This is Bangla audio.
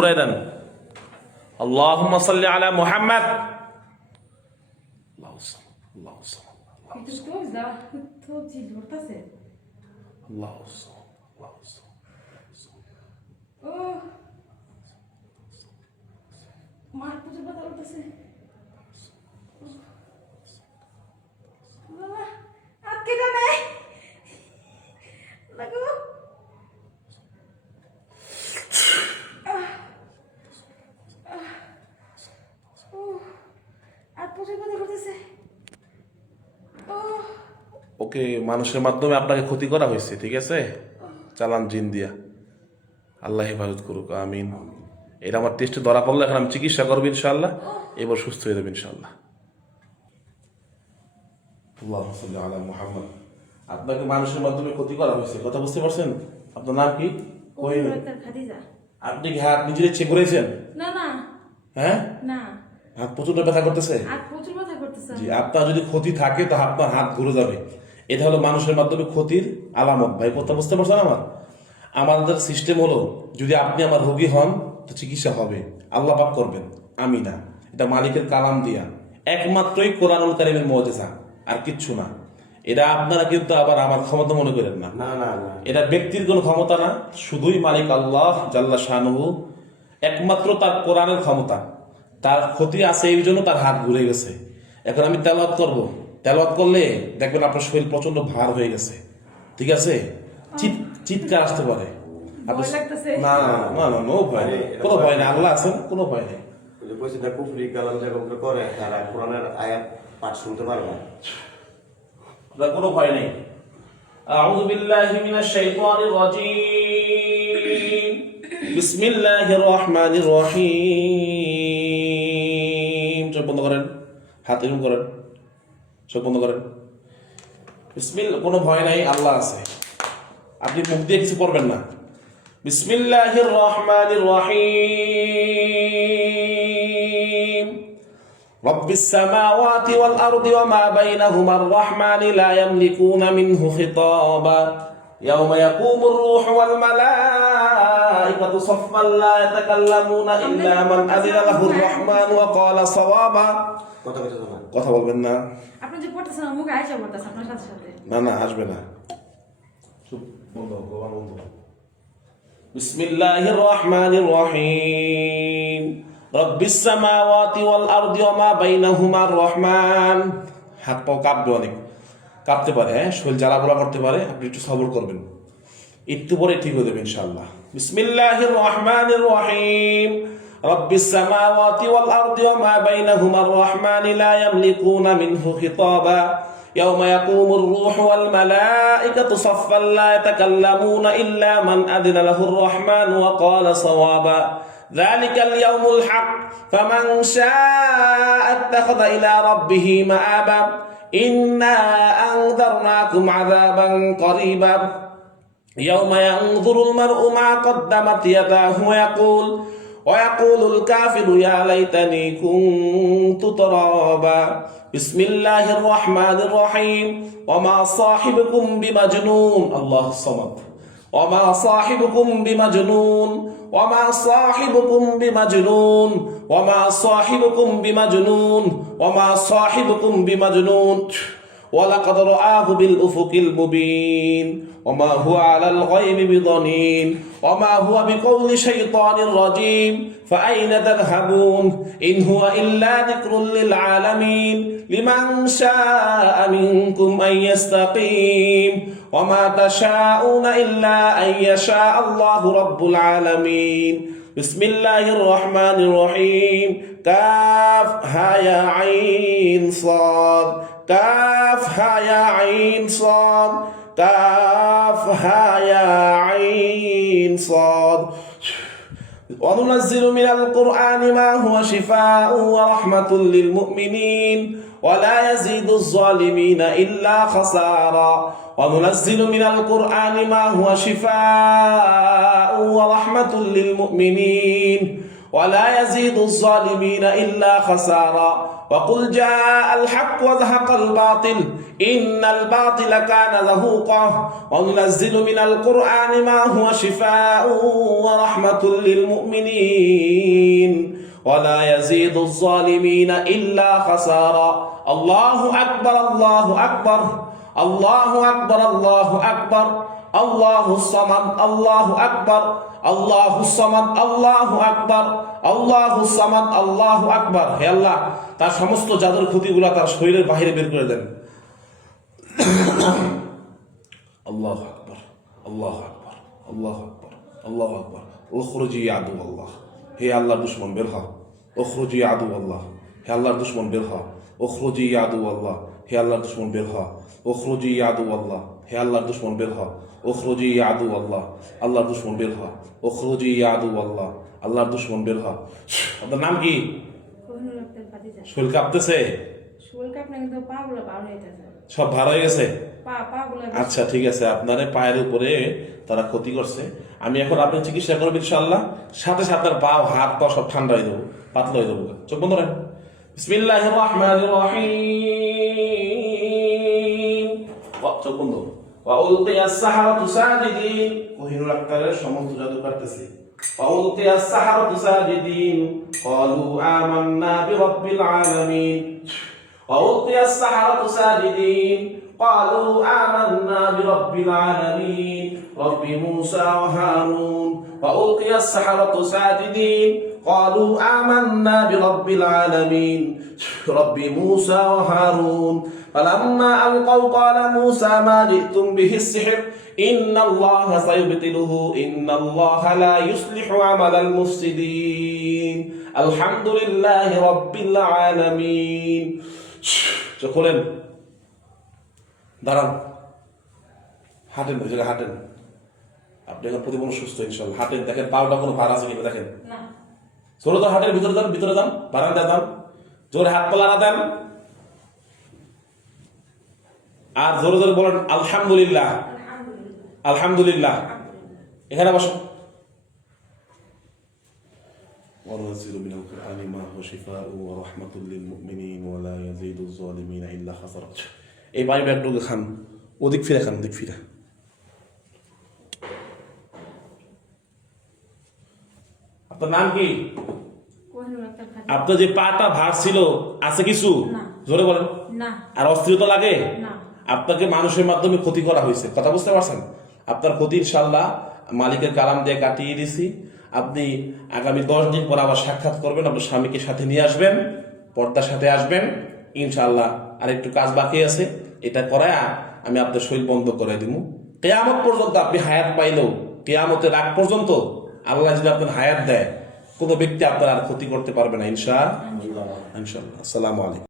ঘুরাই দেন। আল্লাহুম্মা সাল্লি আলা মুহাম্মাদ। আল্লাহু সাল্লাম, আল্লাহু সাল্লাম, Itu tuh dah tuh tidur tas ya. আল্লাহু সাল্লাম, আল্লাহু সাল্লাম। Oh, mat putus batal tas ya. Wah, akhirnya nih. Lagu. আর পুজো কথা করতেছে। ওকে, মানুষের মাধ্যমে আপনাকে ক্ষতি করা হয়েছে, ঠিক আছে? চালান জিন দিয়া। আল্লাহ হেফাজত করুক, আমিন। এটা আমার টেস্টে ধরা পড়লো, এখন আমি চিকিৎসা করবো ইনশাআল্লাহ, এবার সুস্থ হয়ে যাবে ইনশাআল্লাহ। আল্লাহুম্মা সাল্লি আলা মুহাম্মাদ। আপনাকে মানুষের মাধ্যমে ক্ষতি করা হয়েছে, কথা বুঝতে পারছেন? আপনার নাম কি? কোহিনুর। খাদিজা। আপনি কি হাত নিজের ইচ্ছে করেছেন? না না হ্যাঁ, না, হাত প্রচন্ড ব্যথা করতেছে। আর প্রচুর কথা করতেছে। জি, আপনার যদি ক্ষতি থাকে তো আপনার হাত ঘুরে যাবে। এটা হলো মানুষের মাধ্যমে ক্ষতির আলামত। ভাই, কথা বুঝতে পারছেন? আমাদের সিস্টেম হলো, যদি আপনি আমার রোগী হন তো চিকিৎসা হবে, আল্লাহ পাক করবেন, আমি না। এটা মালিকের কালাম দিয়া, একমাত্রই কোরআনুল কারীমের মুজিজা, আর কিচ্ছু না। এটা আপনারা কিন্তু আবার আমার ক্ষমতা মনে করেন না। না না না, এটা ব্যক্তির কোনো ক্ষমতা না, শুধুই মালিক আল্লাহ জাল্লা শানুহু, একমাত্র তার কোরআনের ক্ষমতা। তার ক্ষতি আছে এই জন্য তার হাত ঘুরে গেছে। এখন আমি তেলাওয়াত করব, তেলাওয়াত করলে দেখবেন আপনার শরীর প্রচন্ড ভার হয়ে গেছে, ঠিক আছে? চিৎকার আসতে পারে। আপনি ভয় লাগতেছে। না না না না, নো ভয় নেই, কোনো ভয় নেই, আল্লাহ আছেন, কোনো ভয় নেই। ওই যে কইছে না কুফরি কালাম যেরকম করে তারা কোরআনের আয়াত পাঠ শুনতে পারবে না। আপনার কোনো ভয় নেই। আউযু বিল্লাহি মিনাশ শাইতানির রাজীম। বিসমিল্লাহির রহমানির রহিম। চোখ বন্ধ করেন, হাত এরকম করেন, চোখ বন্ধ করেন। বিসমিল্লাহ, কোনো ভয় নাই, আল্লাহ আছে। আপনি মুখ দিয়ে কিছু করবেন না। বিসমিল্লাহির রহমানির রহিম। রব্বিস সামাওয়াতি ওয়াল আরদি ওয়া মা বাইনাহুমার রহমানি লা ইয়ামলিকুনা মিনহু খিতাবা ইয়াওমা ইয়াকুমুর রূহু ওয়াল মালাইকাতু সাফফান লা ইয়াতাকাল্লামুনা ইল্লা মান আযিনা লাহুর রহমান ওয়া ক্বালা সাওয়াবা। কথা কইতে না, কথা বলবেন না। আপনি যে পড়তেছেন মুখে আয়সা পড়তেছে আপনার সাথে সাথে। না না, আসবে না। চুপ, বন্ধ, গোবান বন্ধ। বিসমিল্লাহির রহমানির রহিম। রব্বিস সামাওয়াতি ওয়াল আরদি ওয়া মা বাইনাহুমার রহমান। হাত পাও কাঁপবে, অনেক কাঁপতে পারে, হ্যাঁ, শরীর জ্বালাপোড়া করতে পারে, আপনি একটু সবর করবেন, একটু পরে ঠিক হয়ে যাবে ইনশাআল্লাহ। বিসমিল্লাহির রহমানির রহিম। রব্বিস সামাওয়াতি ওয়াল আরদি ওয়া মা বাইনাহুমার রহমান লা ইয়ামলিকুনা মিনহু খিতাবা ইয়াওমা ইয়াকুমুর রূহু ওয়াল মালাইকাতু সাফফান লা ইয়াতাকাল্লামুনা ইল্লা মান আযিনা লাহুর রহমান ওয়া ক্বালা সাওয়াবা। যালিকাল ইয়াউমুল হক ফামান শাআ আত্তাখাযা ইলা রাব্বিহি মাআবা ইন্না আনযারনাকুম আযাবান করিবা يوم ينظر المرء ما قدمت يداه ويقول الكافر يا ليتني كنت ترابا. بسم الله الرحمن الرحيم. وما صاحبكم بمجنون. الله الصمد. وما صاحبكم بمجنون. وما صاحبكم بمجنون. وما صاحبكم بمجنون. وما صاحبكم بمجنون. ولقد رآه بالأفق المبين. وما هو على الغيب بضنين. وما هو بقول شيطان رجيم. فأين تذهبون إن هو إلا ذكر للعالمين لمن شاء منكم أن يستقيم وما تشاءون إلا أن يشاء الله رب العالمين. بسم الله الرحمن الرحيم. كاف ها يا عين صاد. كاف ها يا عين صاد. كاف ها يا عين صاد. وننزل من القرآن ما هو شفاء ورحمة للمؤمنين ولا يزيد الظالمين إلا خسارا. وننزل من القرآن ما هو شفاء ورحمة للمؤمنين ولا يزيد الظالمين إلا خسارا وقل جاء الحق وزهق الباطل إن الباطل كان زهوقا وننزل من القرآن ما هو شفاء ورحمة للمؤمنين ولا يزيد الظالمين إلا خسارا الله أكبر الله أكبر الله أكبر الله أكبر الله الصمد الله أكبر الله الصمد الله أكبر الله الصمد الله أكبر হে আল্লাহ তার সমস্ত জাদুর ক্ষতিগুলো তার শরীরের বাইরে বের করে দেন আল্লাহু আকবার আল্লাহু আকবার আল্লাহু আকবার আল্লাহু আকবার উখরুজি ইয়া আদু আল্লাহ হে আল্লাহর দুশমন বের হও উখরুজি ইয়া আদু আল্লাহ হে আল্লাহর দুশমন বের হও উখরুজি ইয়া আদু আল্লাহ হে আল্লাহর দুশমন বের হও উখরুজি ইয়া আদু আল্লাহ হে আল্লাহর দুশমন বের হও উখরুজি ইয়া আদু আল্লাহ আল্লাহর দুশমন বের হও উখরুজি ইয়া আদু আল্লাহ আল্লাহর দুশমন বের হও আপনার নাম কি কোহিনুর আক্তার ভাতিজা শরীর কাঁপতেছে শরীর কাঁপনা কিন্তু পা গুলো বার হয়ে যাচ্ছে সব ভালো হয়ে গেছে পা গুলো আচ্ছা ঠিক আছে আপনার পায়ের উপরে তারা ক্ষতি করছে আমি এখন আপনার চিকিৎসা করবো ইনশাআল্লাহ সাথে সাথে আপনার পা হাত পা সব ঠান্ডা হয়ে দেবো পাতলা হয়ে দেবো চোখ বন্ধ রাখেন বিসমিল্লাহির রহমানির রহিম চোখ বন্ধ ওয়াউলকিয়াস সাহারাতু সাজিদিন কোহিনুর আক্তারের সমস্ত জাদু করতেছে ওয়াউলকিয়াস সাহারাতু সাজিদিন ক্বালু আমান্না বিরাব্বিল আলামিন وألقي السحرة ساجدين قالوا آمنا برب العالمين رب موسى وهارون وألقي السحرة ساجدين قالوا آمنا برب العالمين رب موسى وهارون فلما ألقوا قال موسى ما جئتم به السحر إن الله سيبطله إن الله لا يصلح عمل المفسدين الحمد لله رب العالمين খোলেন দাঁড়ান হাঁটেন ওই জায়গায় হাঁটেন আপনি এখন প্রতিবন্ধ সুস্থ ইনশাল্লাহ হাঁটেন দেখেন পাওটা কোনো ভার আছে কিনা দেখেন না জোরে তো হাঁটেন ভিতরে যান বারান্দায় যান জোরে হাত পালানা দেন আর জোরে জোরে বলেন আলহামদুলিল্লাহ আলহামদুলিল্লাহ এখানে বসো وننزل من القرآن ما هو شفاء ورحمة للمؤمنين ولا يزيد الظالمين إلا خسارا এই পানি ব্যাগ ঢুকে খান ওদিক ফিরে খান ওদিক ফিরে আপনার নাম কি কোহিনুর আক্তার ভাতিজা আপনার যে পাটা ভার ছিল আছে কিছু না। জোরে বলেন না আর অস্থিরতা লাগে না আপনাকে মানুষের মাধ্যমে ক্ষতি করা হয়েছে কথা বুঝতে পারছেন আপনার ক্ষতি ইনশাআল্লাহ মালিকের কালাম দিয়ে কাটিয়ে দিয়েছি আপনি আগামী 10 দিন পর আবার সাক্ষাৎ করবেন আপনার স্বামীকে সাথে নিয়ে আসবেন পর্দার সাথে আসবেন ইনশাআল্লাহ আর একটু কাজ বাকি আছে এটা করায় আমি আপনার শরীর বন্ধ করে দিব কিয়ামত পর্যন্ত আপনি হায়াত পাইলেও কিয়ামতের আগ পর্যন্ত আল্লাহ যদি আপনার হায়াত দেয় কোনো ব্যক্তি আপনার আর ক্ষতি করতে পারবে না ইনশাআল্লাহ আসসালামু আলাইকুম